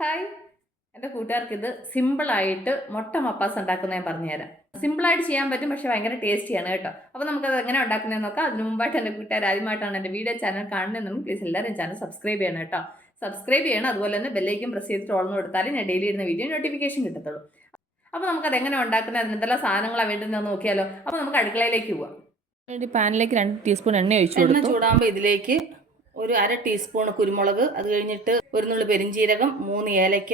Hi, എൻ്റെ കൂട്ടുകാർക്ക് ഇത് സിമ്പിളായിട്ട് മുട്ട മപ്പാസ് ഉണ്ടാക്കുന്നത് ഞാൻ പറഞ്ഞുതരാം. സിമ്പിളായിട്ട് ചെയ്യാൻ പറ്റും, പക്ഷേ ഭയങ്കര ടേസ്റ്റിയാണ് കേട്ടോ. അപ്പോൾ നമുക്കത് എങ്ങനെ ഉണ്ടാക്കുന്നതെന്ന് നോക്കാം. അതിന് മുമ്പായിട്ട് എൻ്റെ കൂട്ടുകാർ ആദ്യമായിട്ടാണ് എൻ്റെ വീഡിയോ ചാനൽ കാണുന്നതെന്നും പ്ലീസ് എല്ലാവരും ചാനൽ സബ്സ്ക്രൈബ് ചെയ്യണം കേട്ടോ. സബ്സ്ക്രൈബ് ചെയ്യണം, അതുപോലെ തന്നെ ബെല്ലൈക്കൻ പ്രസ് ചെയ്തിട്ട് ഓൾന്ന് കൊടുത്താലും ഞാൻ ഡെയിലി ഇടുന്ന വീഡിയോ നോട്ടിഫിക്കേഷൻ കിട്ടത്തുള്ളൂ. അപ്പോൾ നമുക്കത് എങ്ങനെ ഉണ്ടാക്കുന്നത്, അതിന് എന്തെല്ലാം സാധനങ്ങളാണ് വേണ്ടുന്നതെന്ന് നോക്കിയാലോ. അപ്പോൾ നമുക്ക് അടുക്കളയിലേക്ക് പോവാം. വേണ്ടി പാനിലേക്ക് 2 ടീസ്പൂൺ എണ്ണ ഒഴിച്ചു കൊടുത്തു. എണ്ണ ചൂടാകുമ്പോൾ ഇതിലേക്ക് ഒരു 1/2 ടീസ്പൂൺ കുരുമുളക്, അത് കഴിഞ്ഞിട്ട് 1 നുള്ളി പെരിഞ്ചീരകം, 3 ഏലയ്ക്ക,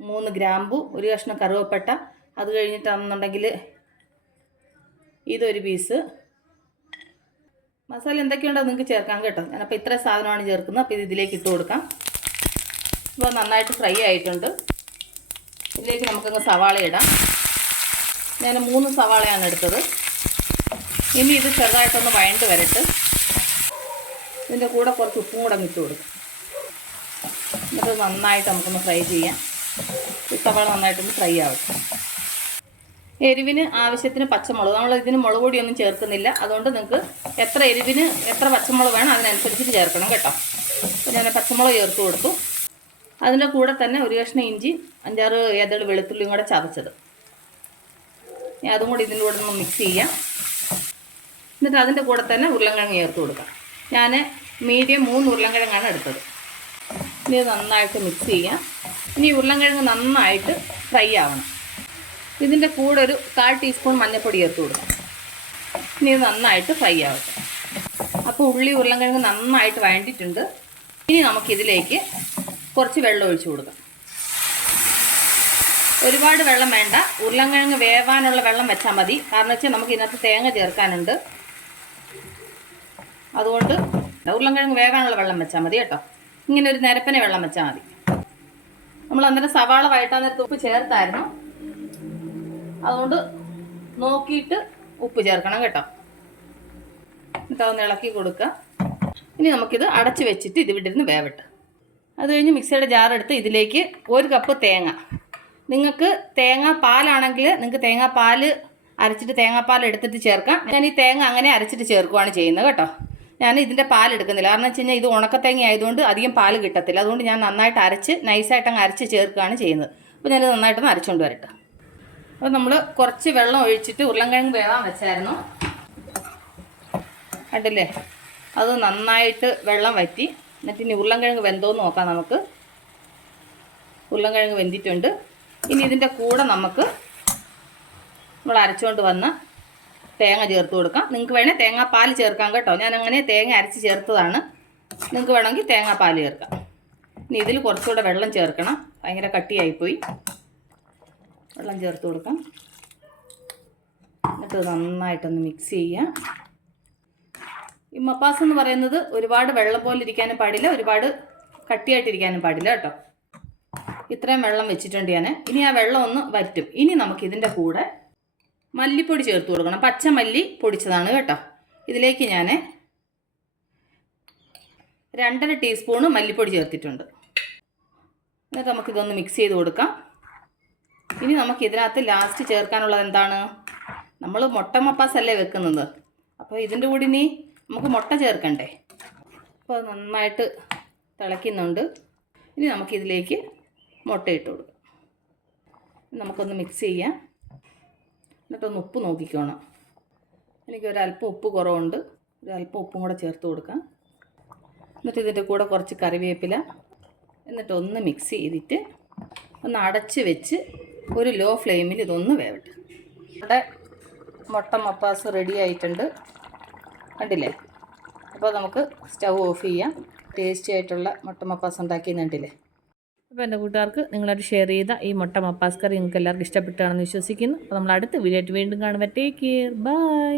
3 ഗ്രാമ്പു, 1 കഷ്ണം കറുവപ്പട്ട, അത് കഴിഞ്ഞിട്ടാണെന്നുണ്ടെങ്കിൽ ഇതൊരു പീസ്. മസാല എന്തൊക്കെയുണ്ടോ നിങ്ങൾക്ക് ചേർക്കാം കേട്ടോ. ഞാനപ്പോൾ ഇത്ര സാധനമാണ് ചേർക്കുന്നത്. അപ്പോൾ ഇത് ഇതിലേക്ക് ഇട്ട് കൊടുക്കാം. ഇപ്പോൾ നന്നായിട്ട് ഫ്രൈ ആയിട്ടുണ്ട്. ഇതിലേക്ക് നമുക്കങ്ങ് സവാള ഇടാം. ഞാൻ 3 സവാളയാണ് എടുത്തത്. ഇനി ഇത് ചെറുതായിട്ടൊന്ന് വഴണ്ട് വരട്ട്. ഇതിൻ്റെ കൂടെ കുറച്ച് ഉപ്പും കൂടെ ഇട്ട് കൊടുക്കും. എന്നിട്ട് നന്നായിട്ട് നമുക്കൊന്ന് ഫ്രൈ ചെയ്യാം. ഈ സവാള നന്നായിട്ടൊന്ന് ഫ്രൈ ആവട്ടെ. എരിവിന് ആവശ്യത്തിന് പച്ചമുളക്, നമ്മൾ ഇതിന് മുളക് പൊടിയൊന്നും ചേർക്കുന്നില്ല. അതുകൊണ്ട് നിങ്ങൾക്ക് എത്ര എരിവിന് എത്ര പച്ചമുളക് വേണം അതിനനുസരിച്ചിട്ട് ചേർക്കണം കേട്ടോ. അപ്പോൾ ഞാൻ പച്ചമുളക് ചേർത്ത് കൊടുത്തു. അതിൻ്റെ കൂടെ തന്നെ 1 കഷ്ണം ഇഞ്ചി, 5-6 ഏതൾ വെളുത്തുള്ളിയും കൂടെ ചതച്ചത്. ഞാൻ അതും കൂടി ഇതിൻ്റെ കൂടെ ഒന്ന് മിക്സ് ചെയ്യാം. എന്നിട്ട് അതിൻ്റെ കൂടെ തന്നെ ഉരുളൻകിഴങ്ങ് ചേർത്ത് കൊടുക്കാം. ഞാൻ മീഡിയം 3 ഉരുളൻകിഴങ്ങാണ് എടുത്തത്. ഇനി നന്നായിട്ട് മിക്സ് ചെയ്യാം. ഇനി ഉരുളൻകിഴങ്ങ് നന്നായിട്ട് ഫ്രൈ ആവണം. ഇതിൻ്റെ കൂടെ ഒരു 1/4 ടീസ്പൂൺ മഞ്ഞൾപ്പൊടി ചേർത്ത് കൊടുക്കാം. ഇനി ഇത് നന്നായിട്ട് ഫ്രൈ ആവട്ടെ. അപ്പോൾ ഉള്ളി ഉരുളൻകിഴങ്ങ് നന്നായിട്ട് വഴണ്ടിട്ടുണ്ട്. ഇനി നമുക്കിതിലേക്ക് കുറച്ച് വെള്ളം ഒഴിച്ചു കൊടുക്കാം. ഒരുപാട് വെള്ളം വേണ്ട, ഉരുളൻകിഴങ്ങ് വേവാനുള്ള വെള്ളം വെച്ചാൽ മതി. കാരണം വെച്ചാൽ നമുക്ക് ഇതിനകത്ത് തേങ്ങ ചേർക്കാനുണ്ട്. അതുകൊണ്ട് ഉരുളൻകിഴങ്ങ് വേവാനുള്ള വെള്ളം വെച്ചാൽ മതി കേട്ടോ. ഇങ്ങനെ ഒരു നിരപ്പനെ വെള്ളം വെച്ചാൽ മതി. നമ്മൾ അന്നേരം സവാള വഴറ്റാൻ നേരത്ത് ഉപ്പ് ചേർത്തായിരുന്നു. അതുകൊണ്ട് നോക്കിയിട്ട് ഉപ്പ് ചേർക്കണം കേട്ടോ. എന്നിട്ട് അതൊന്ന് ഇളക്കി കൊടുക്കുക. ഇനി നമുക്കിത് അടച്ച് വെച്ചിട്ട് ഇത് ഇവിടെ ഇരുന്ന് വേവട്ടെ. അത് കഴിഞ്ഞ് മിക്സിയുടെ ജാറെടുത്ത് ഇതിലേക്ക് 1 കപ്പ് തേങ്ങ. നിങ്ങൾക്ക് തേങ്ങാപ്പാലാണെങ്കിൽ നിങ്ങൾക്ക് തേങ്ങാപ്പാൽ അരച്ചിട്ട് തേങ്ങാപ്പാൽ എടുത്തിട്ട് ചേർക്കാം. ഞാൻ ഈ തേങ്ങ അങ്ങനെ അരച്ചിട്ട് ചേർക്കുകയാണ് ചെയ്യുന്നത് കേട്ടോ. ഞാൻ ഇതിൻ്റെ പാൽ എടുക്കുന്നില്ല. കാരണം വെച്ച് കഴിഞ്ഞാൽ ഇത് ഉണക്കത്തേങ്ങ ആയതുകൊണ്ട് അധികം പാൽ കിട്ടത്തില്ല. അതുകൊണ്ട് ഞാൻ നന്നായിട്ട് അരച്ച് നൈസായിട്ട് അങ്ങ് അരച്ച് ചേർക്കുകയാണ് ചെയ്യുന്നത്. അപ്പോൾ ഞാനിത് നന്നായിട്ടൊന്ന് അരച്ചുകൊണ്ട് വരട്ടെ. അപ്പോൾ നമ്മൾ കുറച്ച് വെള്ളം ഒഴിച്ചിട്ട് ഉരുളൻകിഴങ്ങ് വേവാൻ വെച്ചായിരുന്നു. കണ്ടില്ലേ, അത് നന്നായിട്ട് വെള്ളം വറ്റി. എന്നിട്ട് ഇനി ഉരുളൻകിഴങ്ങ് വെന്തോന്ന് നോക്കാം നമുക്ക്. ഉരുളൻകിഴങ്ങ് വെന്തിട്ടുണ്ട്. ഇനി ഇതിൻ്റെ കൂടെ നമുക്ക് നമ്മൾ അരച്ചുകൊണ്ട് വന്ന തേങ്ങ ചേർത്ത് കൊടുക്കാം. നിങ്ങൾക്ക് വേണേൽ തേങ്ങാപ്പാൽ ചേർക്കാം കേട്ടോ. ഞാൻ അങ്ങനെ തേങ്ങ അരച്ച് ചേർത്തതാണ്. നിങ്ങൾക്ക് വേണമെങ്കിൽ തേങ്ങാപ്പാൽ ചേർക്കാം. ഇനി ഇതിൽ കുറച്ചുകൂടെ വെള്ളം ചേർക്കണം. ഭയങ്കര കട്ടിയായിപ്പോയി. വെള്ളം ചേർത്ത് കൊടുക്കാം. എന്നിട്ട് നന്നായിട്ടൊന്ന് മിക്സ് ചെയ്യാം. ഈ മപ്പാസ് എന്ന് പറയുന്നത് ഒരുപാട് വെള്ളം പോലെ ഇരിക്കാനും പാടില്ല, ഒരുപാട് കട്ടിയായിട്ടിരിക്കാനും പാടില്ല കേട്ടോ. ഇത്രയും വെള്ളം വെച്ചിട്ടുണ്ട് ഞാൻ. ഇനി ആ വെള്ളം ഒന്ന് വറ്റും. ഇനി നമുക്കിതിൻ്റെ കൂടെ മല്ലിപ്പൊടി ചേർത്ത് കൊടുക്കണം. പച്ചമല്ലി പൊടിച്ചതാണ് കേട്ടോ. ഇതിലേക്ക് ഞാൻ 2.5 ടീസ്പൂണ് മല്ലിപ്പൊടി ചേർത്തിട്ടുണ്ട്. എന്നിട്ട് നമുക്കിതൊന്ന് മിക്സ് ചെയ്ത് കൊടുക്കാം. ഇനി നമുക്കിതിനകത്ത് ലാസ്റ്റ് ചേർക്കാനുള്ളത് എന്താണ്? നമ്മൾ മുട്ട മപ്പാസ് അല്ലേ വെക്കുന്നത്. അപ്പോൾ ഇതിൻ്റെ കൂടെ ഇനി നമുക്ക് മുട്ട ചേർക്കണ്ടേ. അപ്പോൾ അത് നന്നായിട്ട് തിളയ്ക്കുന്നുണ്ട്. ഇനി നമുക്കിതിലേക്ക് മുട്ട ഇട്ട് കൊടുക്കാം. നമുക്കൊന്ന് മിക്സ് ചെയ്യാം. എന്നിട്ടൊന്ന് ഉപ്പ് നോക്കിക്കോണം. എനിക്കൊരല്പം ഉപ്പ് കുറവുണ്ട്. ഒരല്പം ഉപ്പും കൂടെ ചേർത്ത് കൊടുക്കാം. എന്നിട്ട് ഇതിൻ്റെ കൂടെ കുറച്ച് കറിവേപ്പില. എന്നിട്ടൊന്ന് മിക്സ് ചെയ്തിട്ട് ഒന്ന് അടച്ച് വെച്ച് ഒരു ലോ ഫ്ലെയിമിൽ ഇതൊന്ന് വേവട്ടെ. ഇവിടെ മുട്ട മപ്പാസ് റെഡി ആയിട്ടുണ്ട്. കണ്ടില്ലേ? അപ്പോൾ നമുക്ക് സ്റ്റൗ ഓഫ് ചെയ്യാം. ടേസ്റ്റി ആയിട്ടുള്ള മുട്ട മപ്പാസ് ഉണ്ടാക്കിയെന്നുണ്ടില്ലേ. അപ്പോൾ എൻ്റെ കൂട്ടുകാർക്ക് നിങ്ങളൊരു ഷെയർ ചെയ്ത ഈ മുട്ട മപ്പാസ് കറി നിങ്ങൾക്ക് എല്ലാവർക്കും ഇഷ്ടപ്പെട്ടാണെന്ന് വിശ്വസിക്കുന്നു. അപ്പോൾ നമ്മൾ അടുത്ത വീഡിയോ ആയിട്ട് വീണ്ടും കാണുമ്പോൾ ടേക്ക് കെയർ, ബൈ.